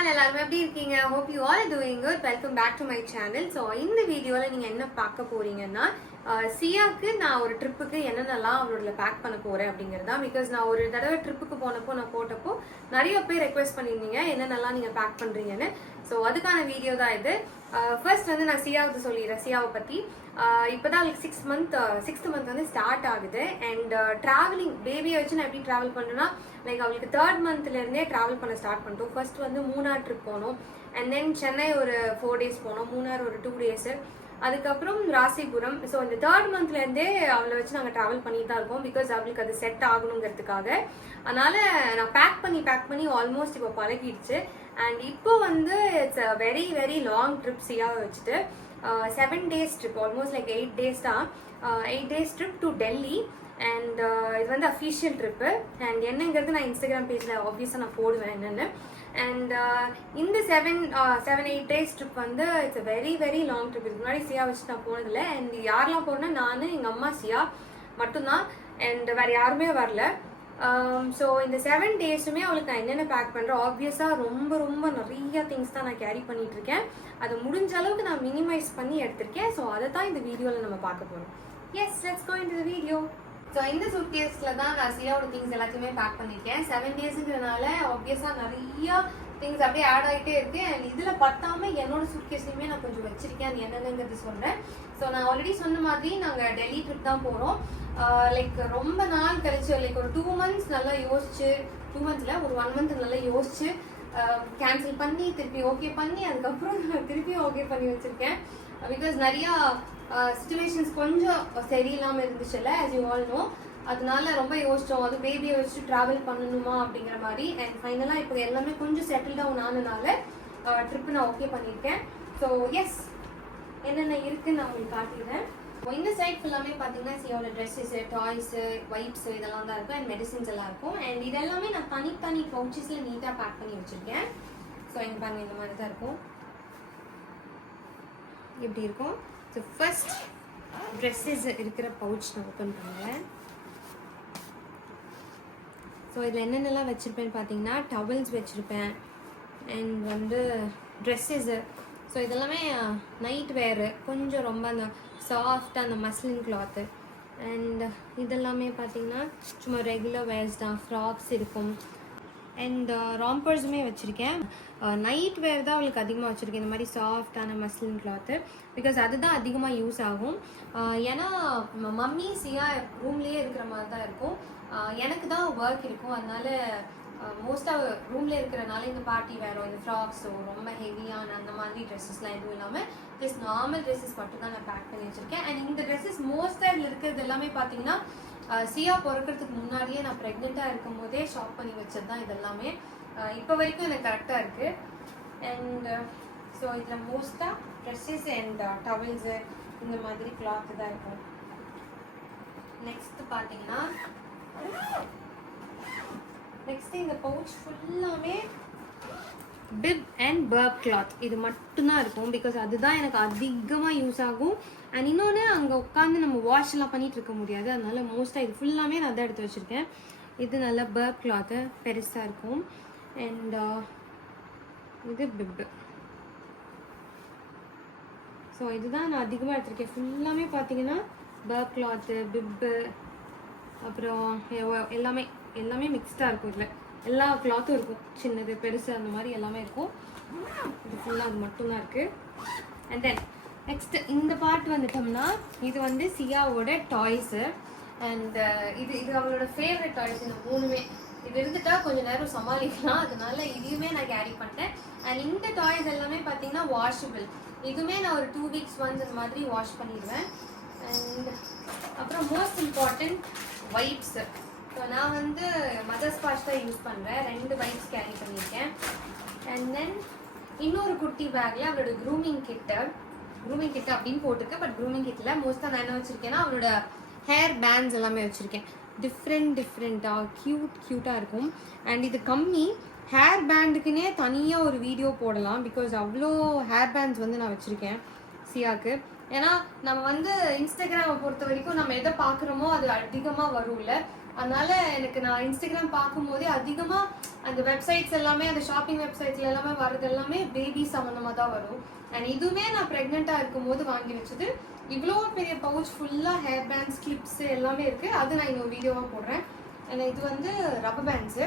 all, எல்லாரும் எப்படி இருக்கீங்க? Hope you all are doing good. Welcome back to my channel. So இந்த வீடியோல நீங்க என்ன பார்க்க போறீங்கன்னா சியாக்கு நான் ஒரு ட்ரிப்புக்கு என்னென்னலாம் அவளோட பேக் பண்ண போறேன் அப்படிங்கறதா. பிகாஸ் நான் ஒரு தடவை ட்ரிப்புக்கு போனப்போ நான் போட்டப்போ நிறைய பேர் ரெக்வெஸ்ட் பண்ணியிருந்தீங்க என்னென்னலாம் நீங்க பேக் பண்றீங்கன்னு. ஸோ அதுக்கான வீடியோ தான் இது. ஃபர்ஸ்ட் வந்து நான் சியாவுக்கு சொல்லிடுறேன். சியாவை பத்தி இப்போதான் அவளுக்கு 6th மந்த் வந்து ஸ்டார்ட் ஆகுது. அண்ட் டிராவலிங் பேபியை வச்சு நான் எப்படி டிராவல் பண்ணுன்னா லைக் அவளுக்கு 3rd மந்த்லேருந்தே ட்ராவல் பண்ண ஸ்டார்ட் பண்ணிட்டோம். ஃபர்ஸ்ட் வந்து மூணார் ட்ரிப் போனோம். அண்ட் தென் சென்னை ஒரு 4 days போனோம். மூணார் ஒரு 2 days. அதுக்கப்புறம் ராசிபுரம். ஸோ இந்த 3rd மந்த்லேருந்தே அவளை வச்சு நாங்கள் ட்ராவல் பண்ணிட்டு தான் இருக்கோம். பிகாஸ் அவளுக்கு அது செட் ஆகணுங்கிறதுக்காக. அதனால நான் பேக் பண்ணி ஆல்மோஸ்ட் இப்போ பழகிடுச்சு. அண்ட் இப்போ வந்து it's a very very long trip சியாவை வச்சுட்டு 7 days trip, almost like 8 days தான். 8 days trip to Delhi. And இது வந்து அஃபிஷியல் ட்ரிப்பு. அண்ட் என்னங்கிறது நான் இன்ஸ்டாகிராம் பேஜில் ஆப்வியஸாக நான் போடுவேன் என்னென்னு. அண்ட் இந்த 7-8 days ட்ரிப் வந்து it's a very very long trip. இதுக்கு முன்னாடி சியா வச்சு நான் போனதில்லை. அண்ட் யாரெல்லாம் போனேன்னா நான், எங்கள் அம்மா, சியா மட்டும்தான். அண்ட் வேறு யாருமே வரல. ஸோ இந்த 7 days-உமே அவளுக்கு நான் என்னென்ன பேக் பண்ணுறேன், ஆப்வியஸாக ரொம்ப ரொம்ப நிறைய திங்ஸ் தான் நான் கேரி பண்ணிட்டு இருக்கேன். அதை முடிஞ்ச அளவுக்கு நான் மினிமைஸ் பண்ணி எடுத்திருக்கேன். ஸோ அதை தான் இந்த வீடியோவில் நம்ம பார்க்க போகிறோம். Yes, let's go into the video. So இந்த சூட்கேஸில் தான் நான் சியாவோட திங்ஸ் எல்லாத்தையுமே பேக் பண்ணியிருக்கேன். 7 days-ங்கிறதுனால ஆப்வியஸாக நிறைய திங்ஸ் அப்படியே ஆட் ஆகிட்டே இருக்கு. அண்ட் இதில் பத்தாமல் என்னோட சூட்கேஸ்லையுமே நான் கொஞ்சம் வச்சிருக்கேன். அது என்னென்னங்கிறது சொல்கிறேன். ஸோ நான் ஆல்ரெடி சொன்ன மாதிரி நாங்கள் டெல்லி ட்ரிப் தான் போகிறோம். லைக் ரொம்ப நாள் கழிச்சு, லைக் ஒரு 2 months நல்லா யோசிச்சு, 2 monthsல ஒரு 1 month நல்லா யோசிச்சு கேன்சல் பண்ணி திருப்பி ஓகே பண்ணி அதுக்கப்புறம் நான் திருப்பியும் ஓகே பண்ணி வச்சிருக்கேன். பிகாஸ் நிறையா சிச்சுவேஷன்ஸ் கொஞ்சம் சரியில்லாமல் இருந்துச்சுல்ல, as you all know. அதனால ரொம்ப யோசிச்சோம், அது பேபியை வச்சு ட்ராவல் பண்ணணுமா அப்படிங்கிற மாதிரி. அண்ட் ஃபைனலாக இப்போ எல்லாமே கொஞ்சம் செட்டில் டவுன் ஆனதுனால ட்ரிப்பு நான் ஓகே பண்ணியிருக்கேன். ஸோ எஸ், என்னென்ன இருக்குன்னு நான் உங்களுக்கு காட்டிடுறேன். இந்த சைட் ஃபுல்லாமே பார்த்தீங்கன்னா சியோட ட்ரெஸ்ஸஸு, டாய்ஸு, வைப்ஸு இதெல்லாம் தான் இருக்கும். அண்ட் மெடிசின்ஸ் எல்லாம் இருக்கும். அண்ட் இதெல்லாமே நான் தனித்தனி பவுச்சஸில் நீட்டாக பேக் பண்ணி வச்சுருக்கேன். ஸோ இங்கே பாருங்கள், இந்த மாதிரி தான் இருக்கும். இப்படி இருக்கும். ஸோ ஃபர்ஸ்ட் ட்ரெஸ்ஸஸ் இருக்கிற பவுச் நான் ஓப்பன் பண்ணுவேன். ஸோ இதில் என்னென்னலாம் வச்சுருப்பேன்னு பார்த்தீங்கன்னா டவல்ஸ் வச்சுருப்பேன். அண்ட் வந்து ட்ரெஸ்ஸஸ்ஸு. ஸோ இதெல்லாமே நைட் வேரு, கொஞ்சம் ரொம்ப அந்த சாஃப்டாக அந்த மஸ்லின் கிளாத்து. அண்ட் இதெல்லாமே பார்த்தீங்கன்னா சும்மா ரெகுலர் வேர்ஸ் தான். ஃப்ராக்ஸ் இருக்கும். அண்ட் ராம்பர்ஸுமே வச்சுருக்கேன். நைட் வேர் தான் அவளுக்கு அதிகமாக வச்சுருக்கேன், இந்த மாதிரி சாஃப்டான மஸ்லின் கிளாத்து. பிகாஸ் அதுதான் அதிகமாக யூஸ் ஆகும். ஏன்னா மம்மி சியா ரூம்லேயே இருக்கிற மாதிரி தான் இருக்கும். எனக்கு தான் ஒர்க் இருக்கும். அதனால மோஸ்ட்டாக ரூமில் இருக்கிறனால இந்த பார்ட்டி வேறோ, இந்த ஃப்ராக்ஸோ, ரொம்ப ஹெவியான அந்த மாதிரி ட்ரெஸ்ஸஸ்லாம் எதுவும் இல்லாமல் ஜஸ்ட் நார்மல் ட்ரெஸ்ஸஸ் மட்டும் தான் நான் பேக் பண்ணி வச்சுருக்கேன். அண்ட் இந்த ட்ரெஸ்ஸஸ் மோஸ்ட்டாக இதில் இருக்கிறது எல்லாமே பார்த்தீங்கன்னா சியா பிறக்கிறதுக்கு முன்னாடியே நான் ப்ரெக்னெண்ட்டாக இருக்கும் போதே ஷாப் பண்ணி வச்சது தான் இதெல்லாமே. இப்போ வரைக்கும் எனக்கு கரெக்டாக இருக்குது. அண்ட் ஸோ இதில் மோஸ்ட்டாக ட்ரெஸ்ஸஸ் அண்ட் டவல்ஸு இந்த மாதிரி கிளாத்து தான் இருக்கும். நெக்ஸ்ட்டு பார்த்தீங்கன்னா இந்த பவுச் ஃபுல்லாமே பிப் அண்ட் பர்ப் கிளாத் இது மட்டும்தான் இருக்கும். பிகாஸ் அதுதான் எனக்கு அதிகமாக யூஸ் ஆகும். அண்ட் இன்னொன்று, அங்கே உட்காந்து நம்ம வாஷ் எல்லாம் பண்ணிட்டு இருக்க முடியாது. அதனால மோஸ்ட்டாக இது ஃபுல்லாமே நான் தான் எடுத்து வச்சுருக்கேன். இது நல்ல பர்ப் கிளாத்து பெருசாக இருக்கும். அண்ட் இது பிப்பு. ஸோ இதுதான் நான் அதிகமாக எடுத்திருக்கேன். ஃபுல்லாமே பார்த்தீங்கன்னா பர்ப் கிளாத்து, பிப்பு, அப்புறம் எல்லாமே மிக்ஸ்டாக இருக்கும். இதில் எல்லா கிளாத்தும் இருக்கும், சின்னது பெருசு அந்த மாதிரி எல்லாமே இருக்கும். இது ஃபுல்லாக அது மட்டும்தான் இருக்குது. அண்ட் தென் நெக்ஸ்ட்டு இந்த பார்ட் வந்துட்டோம்னா இது வந்து சியாவோட டாய்ஸு. அண்ட் இது அவளோட ஃபேவரட் டாய்ஸ். இந்த 3மே இது இருந்துட்டா கொஞ்சம் நேரம் சமாளிக்கலாம். அதனால இதையுமே நான் கேரி பண்ணிட்டேன். அண்ட் இந்த டாய்ஸ் எல்லாமே பார்த்தீங்கன்னா வாஷபிள். இதுவுமே நான் ஒரு 2 weeks once இந்த மாதிரி வாஷ் பண்ணிடுவேன். அண்ட் அப்புறம் மோஸ்ட் இம்பார்ட்டன்ட் வைப்ஸு. ஸோ நான் வந்து மதர்ஸ் வாஷ் தான் யூஸ் பண்ணுறேன். 2 வைப்ஸ் கேரி பண்ணியிருக்கேன். அண்ட் தென் இன்னொரு குட்டி பேக்கில் அவளோட க்ரூமிங் கிட்டு அப்படின்னு போட்டிருக்கேன். பட் க்ரூமிங் கிட்டில் மோஸ்ட்டாக நான் என்ன வச்சுருக்கேன்னா அவளோட ஹேர் பேண்ட்ஸ் எல்லாமே வச்சுருக்கேன். டிஃப்ரெண்ட்டாக க்யூட்டாக இருக்கும். அண்ட் இது கம்மி. ஹேர் பேண்டுக்குன்னே தனியாக ஒரு வீடியோ போடலாம். பிகாஸ் அவ்வளோ ஹேர் பேண்ட்ஸ் வந்து நான் வச்சுருக்கேன் சியாவுக்கு. ஏன்னா நம்ம வந்து இன்ஸ்டாகிராமை பொறுத்த வரைக்கும் நம்ம எதை பார்க்குறோமோ அது அதிகமாக வரும்ல. அதனால எனக்கு நான் இன்ஸ்டாகிராம் பார்க்கும்போதே அதிகமாக அந்த வெப்சைட்ஸ் எல்லாமே அந்த ஷாப்பிங் வெப்சைட்ஸ்ல எல்லாமே வர்றது எல்லாமே பேபி சம்மந்தமாக தான் வரும். அண்ட் இதுவுமே நான் ப்ரெக்னெண்ட்டாக இருக்கும்போது வாங்கி வச்சது. இவ்வளோ பெரிய பவுச் ஃபுல்லாக ஹேர் பேண்ட்ஸ் கிளிப்ஸ் எல்லாமே இருக்குது. அது நான் இன்னொரு வீடியோவாக போடுறேன். அண்ட் இது வந்து ரப்பர் பேண்ட்ஸு.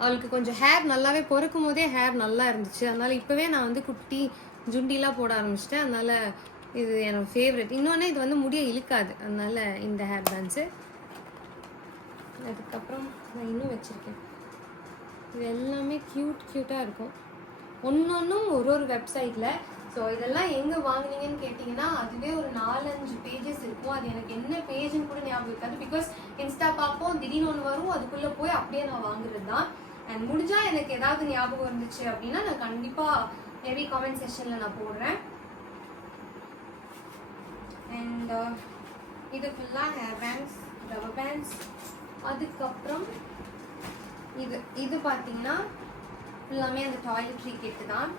அவளுக்கு கொஞ்சம் ஹேர் நல்லாவே பொறுக்கும் போதே ஹேர் நல்லா இருந்துச்சு. அதனால இப்போவே நான் வந்து குட்டி ஜுண்டிலாம் போட ஆரம்பிச்சிட்டேன். அதனால இது என்னோட ஃபேவரட். இன்னொன்று இது வந்து முடியை இழுக்காது, அதனால இந்த ஹேர் பேண்ட்ஸு. அதுக்கப்புறம் நான் இன்னும் வச்சுருக்கேன். இது எல்லாமே க்யூட்டாக இருக்கும். ஒன்றொன்றும் ஒரு வெப்சைட்டில். ஸோ இதெல்லாம் எங்கே வாங்கினீங்கன்னு கேட்டிங்கன்னா அதுவே ஒரு 4-5 பேஜஸ் இருக்கும். அது எனக்கு என்ன பேஜுன்னு கூட ஞாபகம் இருக்காது. பிகாஸ் இன்ஸ்டா பார்ப்போம், திடீர்னு ஒன்று வரும், அதுக்குள்ளே போய் அப்படியே நான் வாங்குறது தான். அண்ட் முடிஞ்சால் எனக்கு ஏதாவது ஞாபகம் இருந்துச்சு அப்படின்னா நான் கண்டிப்பாக மேபி காமெண்ட் செக்ஷனில் நான் போடுறேன். அண்ட் இது ஃபுல்லாக ஹேர் பேண்ட்ஸ், ரப்பர் பேண்ட்ஸ். அதுக்கப்புறம் இது பார்த்தீங்கன்னா எல்லாமே அந்த டாய்லெட்ரி கிட்டு தான்.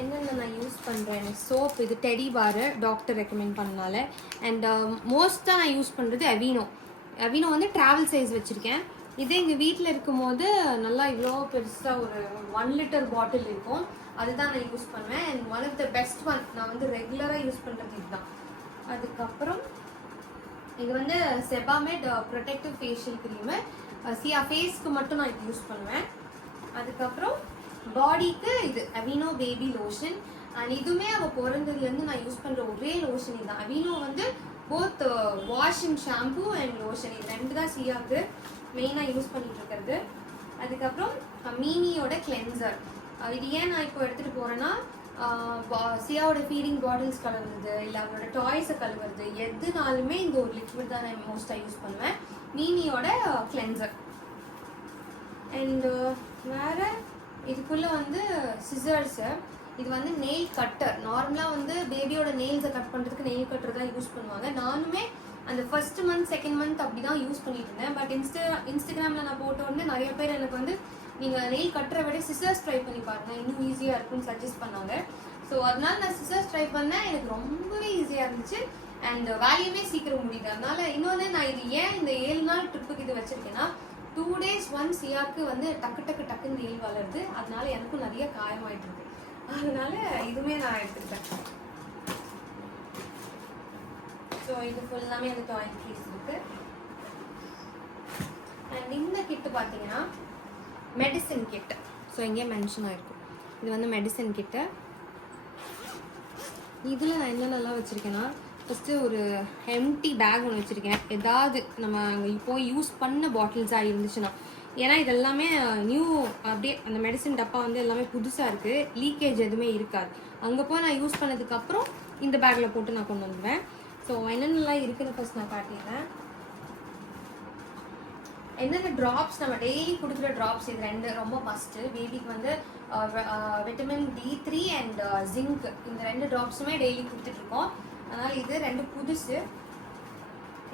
என்னென்ன நான் யூஸ் பண்ணுறேன், சோப், இது டெடி பாரு டாக்டர் ரெக்கமெண்ட் பண்ணனால. அண்ட் மோஸ்ட்டாக நான் யூஸ் பண்ணுறது அவினோ வந்து ட்ராவல் சைஸ் வச்சுருக்கேன். இதே எங்கள் வீட்டில் இருக்கும்போது நல்லா இவ்வளோ பெருசாக ஒரு 1 லிட்டர் பாட்டில் இருக்கும். அதுதான் நான் யூஸ் பண்ணுவேன். And one of the best one நான் வந்து ரெகுலராக யூஸ் பண்ணுறது இதுதான். அதுக்கப்புறம் இது வந்து செபாமெட் ப்ரொடெக்டிவ் ஃபேஷியல் க்ரீமு. சியா ஃபேஸ்க்கு மட்டும் நான் இது யூஸ் பண்ணுவேன். அதுக்கப்புறம் பாடிக்கு இது அவினோ பேபி லோஷன். அண்ட் இதுவுமே அவள் பிறந்ததுலேருந்து நான் யூஸ் பண்ணுற ஒரே லோஷன் இதுதான். அவினோ வந்து both washing shampoo and lotion, இது 2 தான் சியாவுக்கு மெயினாக யூஸ் பண்ணிட்டு இருக்கிறது. அதுக்கப்புறம் மீமியோட கிளென்சர். இது ஏன் நான் இப்போ எடுத்துகிட்டு போகிறேன்னா சியாவோட ஃபீடிங் பாட்டில்ஸ் கழுவுறது, இல்லை அவளோட டாய்ஸை கழுவுறது, எதுனாலுமே இந்த ஒரு லிக்விட் தான் நான் மோஸ்ட்டாக யூஸ் பண்ணுவேன், மீமியோட கிளென்சர். அண்டு வேறு இதுக்குள்ளே வந்து சிசர்ஸு. இது வந்து நெயில் கட்டர். நார்மலாக வந்து பேபியோட நெயில்ஸை கட் பண்ணுறதுக்கு நெயில் கட்டர் தான் யூஸ் பண்ணுவாங்க. நானுமே அந்த ஃபர்ஸ்ட் மந்த் செகண்ட் மந்த் அப்படி தான் யூஸ் பண்ணிட்டு இருந்தேன். பட் இன்ஸ்டாகிராமில் நான் போட்ட உடனே நிறைய பேர் எனக்கு வந்து நீங்கள் நெயில் கட்டரை விட சிசர்ஸ் ட்ரை பண்ணி பாருங்கள், இன்னும் ஈஸியாக இருக்கும்னு சஜஸ்ட் பண்ணாங்க. ஸோ அதனால நான் சிசர்ஸ் ட்ரை பண்ணேன். எனக்கு ரொம்பவே ஈஸியாக இருந்துச்சு அண்ட் வேலையுமே சீக்கிரம் முடியுது. அதனால இன்னொன்று நான் இது ஏன் இந்த 7 நாள் ட்ரிப்புக்கு இது வச்சுருக்கேன்னா 2 days ஒன்ஸ் சியாவுக்கு வந்து டக்குன்னு நெயில் வளருது. அதனால எனக்கும் நிறைய காயமாயிட்டு இருக்கு. அதனால இதுவுமே நான் எடுத்துக்கிட்டேன். ஸோ இது ஃபுல்லாமே அந்த டாய்லெட்ரிஸ் இருக்கு. அண்ட் இந்த கிட்டு பார்த்தீங்கன்னா மெடிசன் கிட்டு. ஸோ இங்கே மென்ஷன் ஆகிருக்கும். இது வந்து மெடிசன் கிட்டு. இதில் நான் என்னென்னலாம் வச்சுருக்கேன்னா ஃபஸ்ட்டு ஒரு எம்டி பேக் ஒன்று வச்சுருக்கேன். ஏதாவது நம்ம அங்கே இப்போ யூஸ் பண்ண பாட்டில்ஸாக இருந்துச்சுன்னா, ஏன்னா இது எல்லாமே நியூ, அப்படியே அந்த மெடிசன் டப்பா வந்து எல்லாமே புதுசாக இருக்குது, லீக்கேஜ் எதுவுமே இருக்காது. அங்கே போய் நான் யூஸ் பண்ணதுக்கப்புறம் இந்த பேக்கில் போட்டு நான் கொண்டு வந்துடுவேன். ஸோ என்னென்னலாம் இருக்குதுன்னு ஃபஸ்ட் நான் காட்டிடுறேன். என்னென்ன ட்ராப்ஸ் நம்ம டெய்லி கொடுக்குற ட்ராப்ஸ் இது 2 ரொம்ப மஸ்ட்டு. பேபிக்கு வந்து விட்டமின் D3 அண்ட் ஜிங்க், இந்த 2 ட்ராப்ஸுமே டெய்லி கொடுத்துட்ருக்கோம். அதனால் இது 2 புதுசு.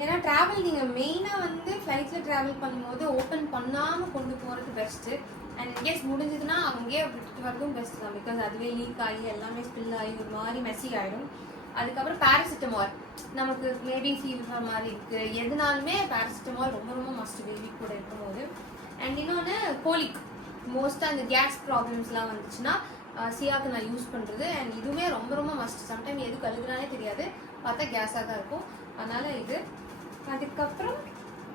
ஏன்னா ட்ராவல் நீங்கள் மெயினாக வந்து ஃப்ளைட்டில் ட்ராவல் பண்ணும்போது ஓப்பன் பண்ணாமல் கொண்டு போகிறது பெஸ்ட்டு. அண்ட் இன்கேஸ் முடிஞ்சதுன்னா அங்கேயே விட்டுட்டு வரதும் பெஸ்ட் தான். பிகாஸ் அதுவே லீக் ஆகி எல்லாமே ஸ்பில் ஆகி ஒரு மாதிரி மெஸ்ஸி ஆகிடும். அதுக்கப்புறம் பேராசிட்டமால், நமக்கு மேபி ஃபீவர் மாதிரி இருக்குது, எதுனாலுமே பேராசிட்டமால் ரொம்ப ரொம்ப மஸ்ட் பேபி கூட இருக்கும்போது. அண்ட் இன்னொன்று கோலிக், மோஸ்ட்டாக அந்த கேஸ் ப்ராப்ளம்ஸ்லாம் வந்துச்சுன்னா சியாவுக்கு நான் யூஸ் பண்ணுறது. அண்ட் இதுவுமே ரொம்ப ரொம்ப மஸ்ட். சம்டைம் எது கழுகுனாலே தெரியாது, பார்த்தா கேஸாக தான் இருக்கும். அதனால் இது. அதுக்கப்புறம்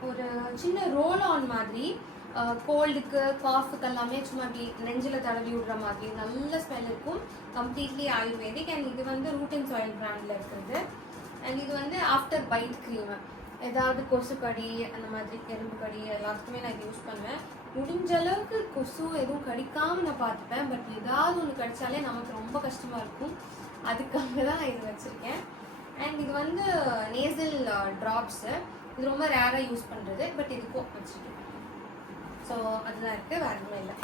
ஒரு சின்ன ரோல் ஆன் மாதிரி கோல்டுக்கு காஃபுக்கு எல்லாமே சும்மா அப்படி நெஞ்சில் தடவி விடுற மாதிரி நல்ல ஸ்மெல் இருக்கும். Completely ayurvedic. அண்ட் இது வந்து ரூட் அண்ட் சாயில் பிராண்டில் இருக்கிறது. அண்ட் இது வந்து ஆஃப்டர் பைட் க்ரீமு. ஏதாவது கொசு கடி, அந்த மாதிரி எறும்பு கடி எல்லாத்துக்குமே நான் இது யூஸ் பண்ணுவேன். முடிஞ்ச அளவுக்கு கொசு எதுவும் கடிக்காமல் நான் பார்த்துப்பேன். பட் ஏதாவது ஒன்று கடிச்சாலே நமக்கு ரொம்ப கஷ்டமாக இருக்கும். அதுக்காக தான் நான் இது வச்சுருக்கேன். அண்ட் இது வந்து நேசல் ட்ராப்ஸு. இது ரொம்ப ரேராக யூஸ் பண்ணுறது, பட் இதுக்கும் வச்சுருக்கேன். ஸோ அதுதான் இருக்குது, வேறு எதுவும் இல்லை.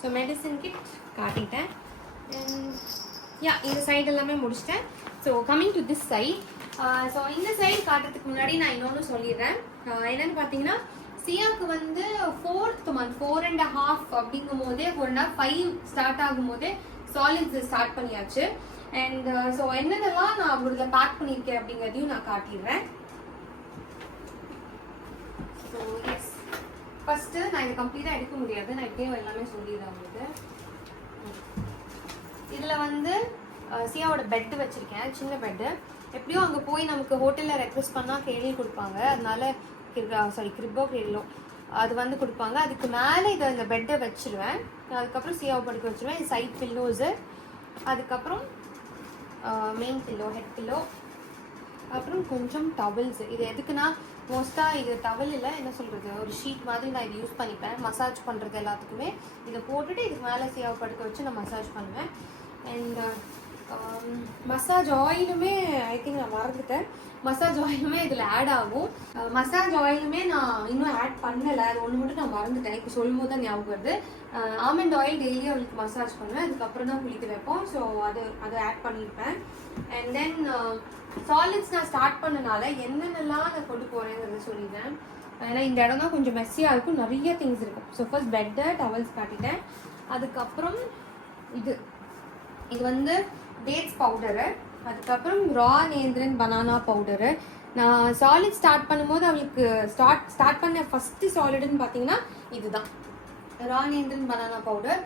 ஸோ மெடிசன் கிட் காட்டிட்டேன். இந்த சைடு எல்லாமே முடிச்சிட்டேன். So coming to this side. So இந்த சைடு காட்டுறதுக்கு முன்னாடி நான் இன்னொன்று சொல்லிடுறேன். என்னென்னு பார்த்தீங்கன்னா சியாக்கு வந்து 4th month 4.5 அப்படிங்கும் போதே 4.5 5 ஸ்டார்ட் ஆகும் போதே சாலிட்ஸ் ஸ்டார்ட் பண்ணியாச்சு. அண்ட் ஸோ என்னென்னலாம் நான் அவரோட பேக் பண்ணியிருக்கேன் அப்படிங்கிறதையும் நான் காட்டிடுறேன். ஸோ எஸ், ஃபர்ஸ்ட் நான் இதை கம்ப்ளீட்டாக எடுக்க முடியாது, நான் இப்படியே எல்லாமே சொல்லிடுறேன் உங்களுக்கு. இதில் வந்து சியாவோட பெட்டு வச்சுருக்கேன், சின்ன பெட்டு. எப்படியும் அங்கே போய் நமக்கு ஹோட்டலில் ரெக்வெஸ்ட் பண்ணால் கேள்வி கொடுப்பாங்க, அதனால கிரிப்போ கேள்வோ அது வந்து கொடுப்பாங்க. அதுக்கு மேலே இதை இந்த பெட்டை வச்சுருவேன். அதுக்கப்புறம் சியாவை படுக்க வச்சுருவேன். சைட் பில்லோஸு, அதுக்கப்புறம் மெயின் பில்லோ, ஹெட் பில்லோ, அப்புறம் கொஞ்சம் டவல்ஸு. இது எதுக்குன்னா மோஸ்ட்டாக இது டவல் இல்லை, என்ன சொல்கிறது, ஒரு ஷீட் மாதிரி நான் இது யூஸ் பண்ணிப்பேன் மசாஜ் பண்ணுறது எல்லாத்துக்குமே. இதை போட்டுட்டு இதுக்கு மேலே சியாவை படுக்க வச்சு நான் மசாஜ் பண்ணுவேன். அண்ட் மசாஜ் ஆயிலுமே ஐ திங்க் நான் மறந்துட்டேன், மசாஜ் ஆயிலுமே இதில் ஆட் ஆகும். மசாஜ் ஆயிலுமே நான் இன்னும் ஆட் பண்ணலை, அது ஒன்று மட்டும் நான் மறந்துட்டேன், இப்போ சொல்லும் போது தான் ஞாபகம் வருது. ஆமண்ட் ஆயில் டெய்லியும் அவளுக்கு மசாஜ் பண்ணுவேன், அதுக்கப்புறம் தான் குளிக்க வைப்போம். ஸோ அதை ஆட் பண்ணியிருப்பேன். அண்ட் தென் சாலிட்ஸ் நான் ஸ்டார்ட் பண்ணனால என்னென்னலாம் நான் கொண்டு போகிறேங்கிறத சொல்லிடுறேன். ஏன்னா இந்த இடம் தான் கொஞ்சம் மெஸ்ஸியாக இருக்கும், நிறைய திங்ஸ் இருக்கும். ஸோ ஃபர்ஸ்ட் பெட்டு, டவல்ஸ் காட்டிட்டேன். அதுக்கப்புறம் இது வந்து டேட்ஸ் பவுடரு, அதுக்கப்புறம் ரா நேந்திரன் பனானா பவுடரு. நான் சாலிட் ஸ்டார்ட் பண்ணும்போது அவளுக்கு ஸ்டார்ட் பண்ண ஃபஸ்ட்டு சாலிடுன்னு பார்த்தீங்கன்னா இதுதான், raw Nendran banana powder.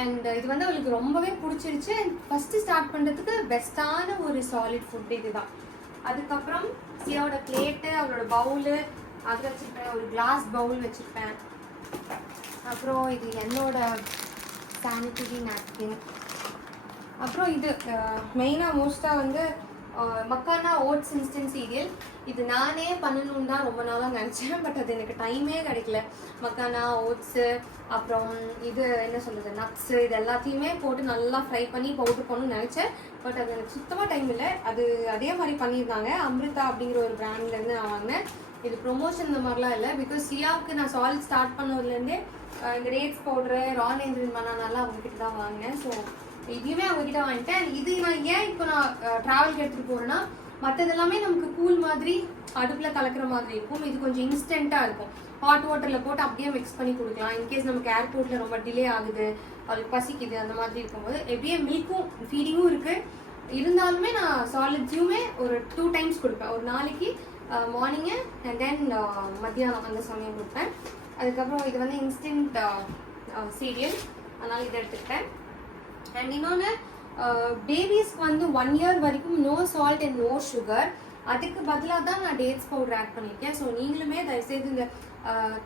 And இது வந்து அவளுக்கு ரொம்பவே பிடிச்சிருச்சு. ஃபஸ்ட்டு ஸ்டார்ட் பண்ணுறதுக்கு பெஸ்ட்டான ஒரு சாலிட் ஃபுட் இதுதான். அதுக்கப்புறம் சியாவோட பிளேட்டு, அவளோட பவுலு அது வச்சுருப்பேன், ஒரு கிளாஸ் பவுல் வச்சுருப்பேன். அப்புறம் இது என்னோட சானிட்டரி நாப்கின். அப்புறம் இது மெயினாக மோஸ்ட்டாக வந்து மக்கானா ஓட்ஸ் இன்ஸ்டன்ட் சீரியல். இது நானே பண்ணணுன்னு தான் ரொம்ப நாளாக நினச்சேன், பட் அது எனக்கு டைமே கிடைக்கல. மக்கானா ஓட்ஸு, அப்புறம் இது என்ன சொல்கிறது, நட்ஸு, இது எல்லாத்தையுமே போட்டு நல்லா ஃப்ரை பண்ணி பவுடர் பண்ணணும்னு நினச்சேன், பட் அது எனக்கு சுத்தமாக டைம் இல்லை. அது அதே மாதிரி பண்ணியிருந்தாங்க, அமிர்தா அப்படிங்கிற ஒரு பிராண்ட்லேருந்து நான் வாங்கினேன். இது ப்ரொமோஷன் இந்த மாதிரிலாம் இல்லை, பிகாஸ் சியாவுக்கு நான் சாலிட் ஸ்டார்ட் பண்ணதுலேருந்தே இந்த டேட்ஸ் பவுடரு, ரா நேந்திரன் பனானாலாம் அவங்ககிட்ட தான் வாங்கினேன். ஸோ இதையுமே அவங்ககிட்ட வாங்கிட்டேன். இது நான் ஏன் இப்போ நான் ட்ராவலுக்கு எடுத்துகிட்டு போகிறேன்னா, மற்றது எல்லாமே நமக்கு கூல் மாதிரி அடுப்பில் கலக்கிற மாதிரி இருக்கும், இது கொஞ்சம் இன்ஸ்டண்ட்டாக இருக்கும். ஹாட் வாட்டரில் போட்டு அப்படியே மிக்ஸ் பண்ணி கொடுக்கலாம். இன்கேஸ் நமக்கு ஏர்போர்ட்டில் ரொம்ப டிலே ஆகுது, அவளுக்கு பசிக்குது, அந்த மாதிரி இருக்கும்போது எப்படியே மில்க்கும் ஃபீடிங்கும் இருக்குது. இருந்தாலுமே நான் சாலிட்ஸையுமே ஒரு 2 டைம்ஸ் கொடுப்பேன், ஒரு நாளைக்கு மார்னிங்கு அண்ட் தென் மத்தியானம் அந்த சமயம் கொடுப்பேன். அதுக்கப்புறம் இது வந்து இன்ஸ்டன்ட் சீரியல், அதனால் இதை எடுத்துக்கிட்டேன். அண்ட் இன்னொன்று, பேபிஸ்க்கு வந்து 1 year வரைக்கும் no salt and no sugar. அதுக்கு பதிலாக தான் நான் டேட்ஸ் பவுடர் ஆட் பண்ணியிருக்கேன். ஸோ நீங்களுமே தயவுசெய்து இந்த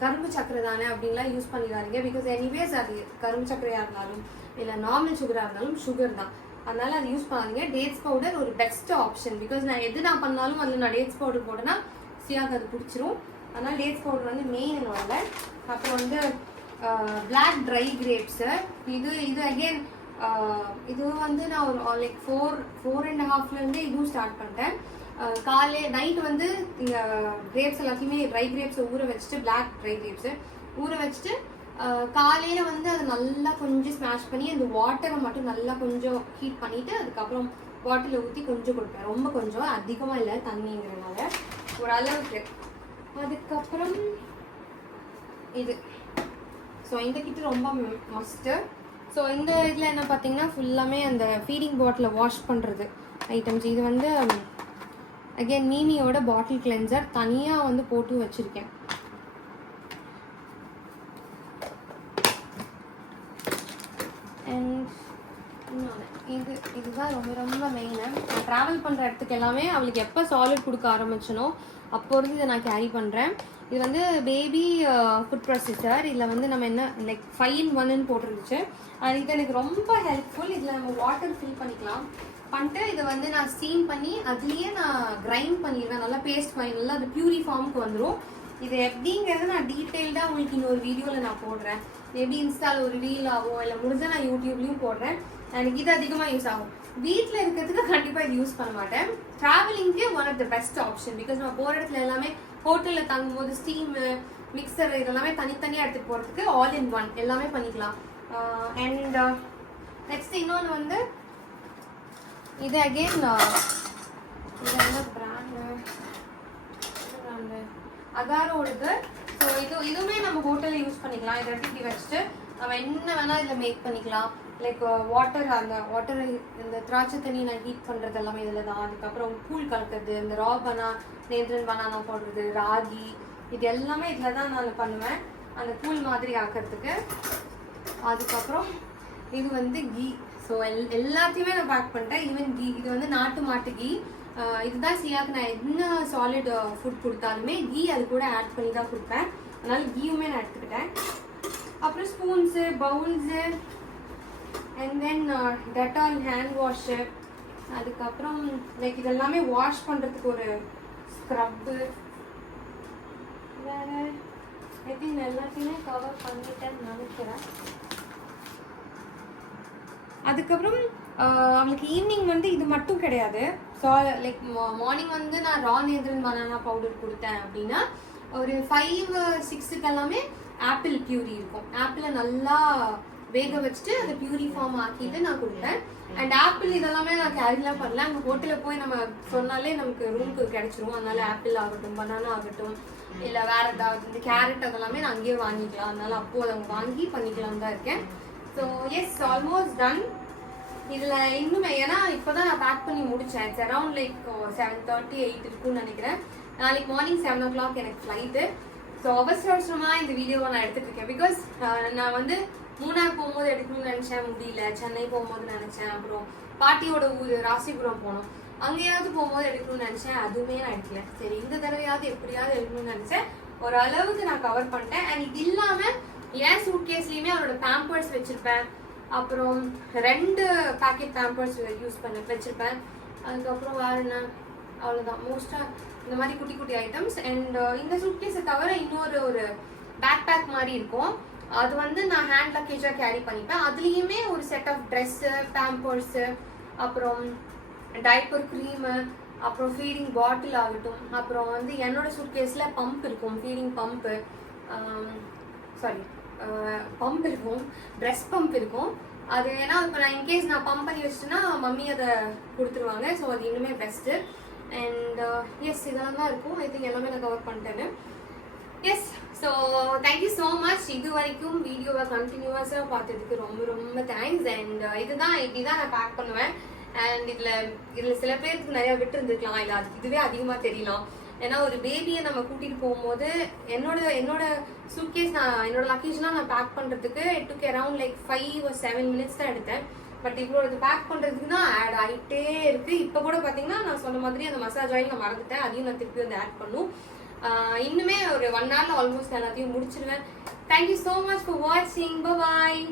கரும்பு சக்கரை தானே அப்படின்லாம் யூஸ் பண்ணிடாதீங்க. பிகாஸ் எனிவேஸ் அது கரும்பு சக்கரையாக இருந்தாலும் இல்லை நார்மல் சுகராக இருந்தாலும் சுகர் தான், அதனால் அது யூஸ் பண்ணாதீங்க. டேட்ஸ் பவுடர் ஒரு பெஸ்ட் ஆப்ஷன். பிகாஸ் நான் பண்ணாலும் அதில் நான் டேட்ஸ் பவுடர் போட்டேன்னா சியாக்கு அது பிடிச்சிரும். அதனால் டேட்ஸ் பவுடர் வந்து மெயின் என்னோட. அப்புறம் வந்து பிளாக் ட்ரை கிரேப்ஸு, இது அகெயின் இது வந்து நான் ஒரு லைக் 4.5 இதுவும் ஸ்டார்ட் பண்ணிட்டேன். நைட் வந்து இந்த கிரேப்ஸ் எல்லாத்தையுமே ட்ரை கிரேப்ஸை ஊற வச்சுட்டு, பிளாக் ட்ரை கிரேப்ஸு ஊற வச்சுட்டு காலையில் வந்து அதை நல்லா கொஞ்சம் ஸ்மாஷ் பண்ணி அந்த வாட்டரை மட்டும் நல்லா கொஞ்சம் ஹீட் பண்ணிவிட்டு அதுக்கப்புறம் பாட்டிலில் ஊற்றி கொஞ்சம் கொடுப்பேன். ரொம்ப கொஞ்சம், அதிகமாக இல்லை தண்ணிங்கிறனால ஒரு அளவுக்கு. அதுக்கப்புறம் இது ஸோ இந்த கிட்ட ரொம்ப மஸ்ட்டு. ஸோ இந்த இதில் என்ன பார்த்தீங்கன்னா ஃபுல்லாமே அந்த ஃபீடிங் பாட்டில் வாஷ் பண்ணுறது ஐட்டம்ஸ். இது வந்து அகெயின் மீமியோட பாட்டில் கிளென்சர் தனியாக வந்து போட்டு வச்சுருக்கேன். அண்ட் இதுதான் ரொம்ப ரொம்ப மெயினாக. நான் ட்ராவல் பண்ணுற இடத்துக்கு எல்லாமே அவளுக்கு எப்போ சாலிட் கொடுக்க ஆரம்பிச்சனோ அப்போ இருந்து இதை நான் கேரி பண்ணுறேன். இது வந்து பேபி ஃபுட் ப்ராசஸர். இதில் வந்து நம்ம என்ன லைக் 5-in-1 போட்டிருந்துச்சு. இது எனக்கு ரொம்ப ஹெல்ப்ஃபுல். இதில் நம்ம வாட்டர் ஃபில் பண்ணிட்டு இதை வந்து நான் ஸ்டீம் பண்ணி அதுலேயே நான் கிரைண்ட் பண்ணிடுவேன், நல்லா பேஸ்ட் பண்ணி நல்லா அது பியூரி ஃபார்முக்கு வந்துடும். இது எப்படிங்கிறது நான் டீட்டெயில்டாக உங்களுக்கு இன்னொரு வீடியோவில் நான் போடுறேன். மேபி இன்ஸ்டாவில் ஒரு ரீல் ஆகும், இல்லை முடிஞ்சால் நான் யூடியூப்லேயும் போடுறேன். எனக்கு இது அதிகமாக யூஸ் ஆகும். வீட்டில் இருக்கிறதுக்கு கண்டிப்பாக இது யூஸ் பண்ண மாட்டேன். ட்ராவலிங்க்கு one of the best option. Because நம்ம போகிற இடத்துல எல்லாமே ஹோட்டலில் தங்கும்போது ஸ்டீமு, மிக்சர் இதெல்லாமே தனித்தனியாக எடுத்துகிட்டு போகிறதுக்கு all in one எல்லாமே பண்ணிக்கலாம். அண்ட் நெக்ஸ்ட் இன்னொன்று வந்து இது அகெயின் இது என்ன பிராண்டு அகாரோடது. ஸோ இதுவுமே நம்ம ஹோட்டலில் யூஸ் பண்ணிக்கலாம். இதை இப்படி வச்சுட்டு நம்ம என்ன வேணால் இதில் மேக் பண்ணிக்கலாம். லைக் அந்த வாட்டர் இந்த திராட்சை தண்ணி நான் ஹீட் பண்ணுறது எல்லாமே இதில் தான். அதுக்கப்புறம் கூழ் கலக்கிறது, இந்த நேந்திரன் பனானா போடுறது, ராகி, இது எல்லாமே இதில் தான் நான் பண்ணுவேன் அந்த கூழ் மாதிரி ஆக்கிறதுக்கு. அதுக்கப்புறம் இது வந்து கீ. ஸோ எல்லாத்தையுமே நான் பேக் பண்ணிட்டேன். ஈவன் கீ, இது வந்து நாட்டு மாட்டு கீ. இதுதான் சியாவுக்கு நான் என்ன சாலிட் ஃபுட் கொடுத்தாலுமே கீ அது கூட ஆட் பண்ணி தான் கொடுப்பேன். அதனால கீயுமே நான் எடுத்துக்கிட்டேன். அப்புறம் spoons, bowls, and then Dettol hand wash, அதுக்கப்புறம் லைக் இதெல்லாமே வாஷ் பண்ணுறதுக்கு ஒரு ஸ்க்ரப்பு. வேறு ஐ திங்க் எல்லாத்தையுமே கவர் பண்ணிட்டேன்னு நினைக்கிறேன். அதுக்கப்புறம் அவளுக்கு ஈவினிங் வந்து இது மட்டும் கிடையாது. ஸோ லைக் மார்னிங் வந்து நான் நேந்திரன் பனானா பவுடர் கொடுத்தேன் அப்படின்னா ஒரு 5-6 எல்லாமே ஆப்பிள் பியூரி இருக்கும். ஆப்பிளை நல்லா வேக வச்சுட்டு அதை பியூரி ஃபார்ம் ஆக்கிட்டு நான் கொடுப்பேன். அண்ட் ஆப்பிள் இதெல்லாமே நான் கேரிலாம் பண்ணல. அங்கே ஹோட்டலில் போய் நம்ம சொன்னாலே நமக்கு ரூமுக்கு கிடைச்சிரும். அதனால ஆப்பிள் ஆகட்டும், பனானா ஆகட்டும், இல்லை வேற ஏதாவது இந்த கேரட் அதெல்லாமே நான் அங்கேயே வாங்கிக்கலாம். அதனால அப்போது அதை வாங்கி பண்ணிக்கலாம் தான் இருக்கேன். So yes, almost done. இதில் இன்னுமே ஏன்னா இப்போ தான் நான் பேக் பண்ணி முடித்தேன். இட்ஸ் அரௌண்ட் லைக் 7:30-8 இருக்குன்னு நினைக்கிறேன். நாளைக்கு மார்னிங் 7 o'clock எனக்கு ஃப்ளைட்டு. ஸோ அவசரமாக இந்த வீடியோவை நான் எடுத்துகிட்டு இருக்கேன். பிகாஸ் நான் வந்து மூணார் போகும்போது எடுக்கணும்னு நினச்சேன், முடியல. சென்னை போகும்போது நினச்சேன். அப்புறம் பாட்டியோட ஊர் ராசிபுரம் போனோம், அங்கேயாவது போகும்போது எடுக்கணும்னு நினச்சேன். அதுவுமே நான் எடுக்கல. சரி, இந்த தடவையாவது எப்படியாவது எடுக்கணும்னு நினச்சேன். ஒரு அளவுக்கு நான் கவர் பண்ணிட்டேன். அண்ட் இது இல்லாமல் என் சூட் கேஸ்லேயுமே அவரோட பேம்பர்ஸ் வச்சுருப்பேன். அப்புறம் 2 பேக்கெட் பேம்பர்ஸ் வச்சுருப்பேன். அதுக்கப்புறம் வேறு என்ன, அவ்வளோதான். மோஸ்ட்டாக இந்த மாதிரி குட்டி குட்டி ஐட்டம்ஸ். அண்ட் இந்த சூட்கேஸை தவிர இன்னொரு பேக் பேக் மாதிரி இருக்கும். அது வந்து நான் ஹேண்ட் லக்கேஜாக கேரி பண்ணிப்பேன். அதுலேயுமே ஒரு செட் ஆஃப் ட்ரெஸ்ஸு, பேம்பர்ஸு, அப்புறம் டைப்பர் க்ரீமு, அப்புறம் ஃபீடிங் பாட்டில் ஆகட்டும். அப்புறம் வந்து என்னோட சூட்கேஸில் பம்ப் இருக்கும், ஃபீடிங் பம்ப்பு, பம்ப் இருக்கும், ப்ரெஸ் பம்ப் இருக்கும். அது ஏன்னா இப்போ நான் இன்கேஸ் நான் பம்ப் பண்ணி வச்சுட்டேன்னா மம்மி அதை கொடுத்துருவாங்க. ஸோ அது இன்னுமே பெஸ்ட்டு. அண்ட் எஸ், இதெல்லாம் தான் இருக்கும். ஐ திங்க் எல்லாமே நான் கவர் பண்ணிட்டேன்னு. Yes, so thank you so much. இது வரைக்கும் வீடியோவை கண்டினியூஸாக பார்த்ததுக்கு ரொம்ப ரொம்ப தேங்க்ஸ். அண்ட் இதுதான் இப்படி தான் நான் பேக் பண்ணுவேன். அண்ட் இதில் சில பேருக்கு நிறையா விட்டு இருந்துருக்கலாம், இல்லை இதுவே அதிகமாக தெரியலாம். ஏன்னா ஒரு பேபியை நம்ம கூட்டிகிட்டு போகும்போது என்னோட சூட்கேஸ் என்னோட லக்கேஜ்லாம் நான் பேக் பண்ணுறதுக்கு it took around like 5 or 7 minutes தான் எடுத்தேன். பட் இவ்வளோ பேக் பண்ணுறதுக்கு தான் ஆட் ஆகிட்டே இருக்குது. இப்போ கூட பார்த்தீங்கன்னா நான் சொன்ன மாதிரி அந்த மசாஜ் ஆயில் நான் மறந்துட்டேன். அதையும் நான் திருப்பி வந்து ஆட் பண்ணும். இன்னுமே ஒரு 1 hourல ஆல்மோஸ்ட் எல்லாத்தையும் முடிச்சிருவேன். தேங்க்யூ ஸோ மச் ஃபார் வாட்சிங். பாய்.